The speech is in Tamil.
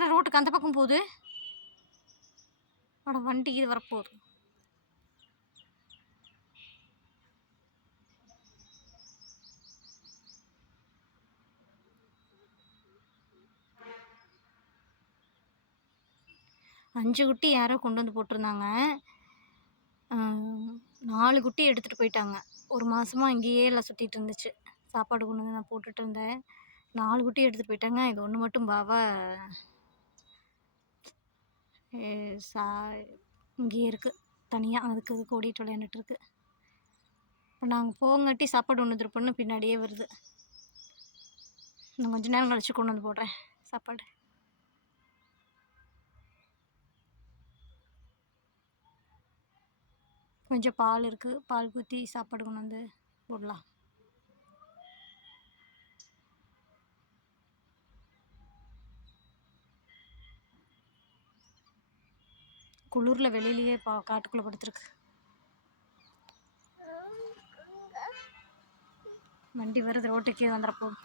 என்னடா ரோட்டுக்கு அந்த பக்கம் போகுது. அட வண்டி இது வரப்போகுது. அஞ்சு குட்டி யாரோ கொண்டு வந்து போட்டிருந்தாங்க. 4 குட்டி எடுத்துகிட்டு போயிட்டாங்க. ஒரு மாதமாக இங்கேயே எல்லாம் சுற்றிட்டு இருந்துச்சு. சாப்பாடு கொண்டு வந்து நான் போட்டுட்டு இருந்தேன். 4 குட்டி எடுத்துகிட்டு போயிட்டாங்க. இது ஒன்று மட்டும் பாவா சா இங்கேயே இருக்குது தனியாக. அதுக்கு ஓடிட்டு விளையாண்டுட்டுருக்கு. இப்போ நாங்கள் போங்காட்டி சாப்பாடு ஒன்று திருப்பண்ணு பின்னாடியே வருது. இன்னும் கொஞ்சம் நேரம் கழிச்சு கொண்டு வந்து போடுறேன் சாப்பாடு. கொஞ்சம் பால் இருக்குது, பால் ஊற்றி சாப்பாடு கொண்டு வந்து போடலாம். குளிரில் வெளியிலேயே காட்டுக்குள்ளே படுத்துருக்கு. வண்டி வருது, ரோட்டுக்கே வந்துட போகுது.